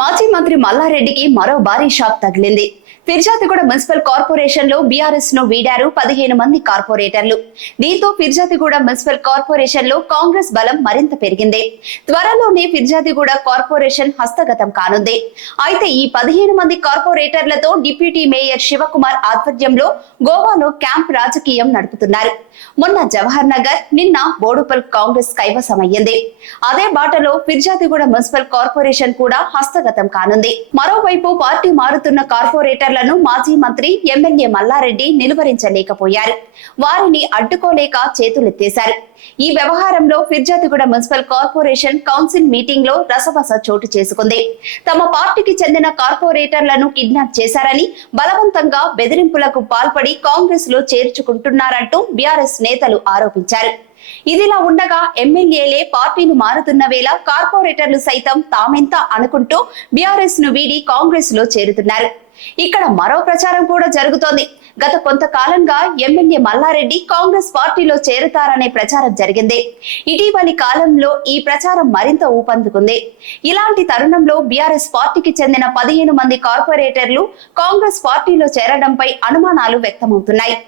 మాజీ మంత్రి మల్లారెడ్డికి మరో భారీ షాక్ తగిలింది. ఫిర్జాదిగూడ మున్సిపల్ కార్పొరేషన్ లో బీఆర్ఎస్ ను వీడారు 15 మంది కార్పొరేటర్లు. దీంతో ఫిర్జాదిగూడ మున్సిపల్ కార్పొరేషన్ లో కాంగ్రెస్ బలం మరింత పెరిగింది. త్వరలోనే ఫిర్జాదిగూడ కార్పొరేషన్ హస్తగతం కానుంది. అయితే ఈ 15 మంది కార్పొరేటర్లతో డిప్యూటీ మేయర్ శివకుమార్ ఆధ్వర్యంలో గోవాలో క్యాంప్ రాజకీయం నడుపుతున్నారు. మొన్న జవహర్ నగర్, నిన్న బోడుపల్ కాంగ్రెస్ కైవసమయ్యింది. అదే బాటలో ఫిర్జాదిగూడ మున్సిపల్ కార్పొరేషన్ కూడా హస్తగతం కానుంది. మరోవైపు పార్టీ మారుతున్న కార్పొరేటర్లను మాజీ మంత్రి ఎమ్మెల్యే మల్లారెడ్డి నిలువరించలేకపోయారు. వారిని అడ్డుకోలేక చేతులెత్తేశారు. ఈ వ్యవహారంలో Peerzadiguda municipal corporation council meeting లో రసవస చోటు చేసుకుంది. తమ పార్టీకి చెందిన కార్పొరేటర్లను కిడ్నాప్ చేశారని, బలవంతంగా బెదిరింపులకు పాల్పడి కాంగ్రెస్ లో చేర్చుకుంటున్నారంటూ బీఆర్ఎస్ నేతలు ఆరోపించారు. ఇదిలా ఉండగా ఎమ్మెల్యేలే పార్టీలు మారుతున్న వేళ కార్పొరేటర్లు సైతం తామెంత అనుకుంటూ బీఆర్ఎస్ ను వీడి కాంగ్రెస్ లో చేరుతున్నారు. ఇక్కడ మరో ప్రచారం కూడా జరుగుతోంది. గత కొంతకాలంగా ఎమ్మెల్యే మల్లారెడ్డి కాంగ్రెస్ పార్టీలో చేరుతారనే ప్రచారం జరిగింది. ఇటీవలి కాలంలో ఈ ప్రచారం మరింత ఊపందుకుంది. ఇలాంటి తరుణంలో బీఆర్ఎస్ పార్టీకి చెందిన 15 మంది కార్పొరేటర్లు కాంగ్రెస్ పార్టీలో చేరడంపై అనుమానాలు వ్యక్తమవుతున్నాయి.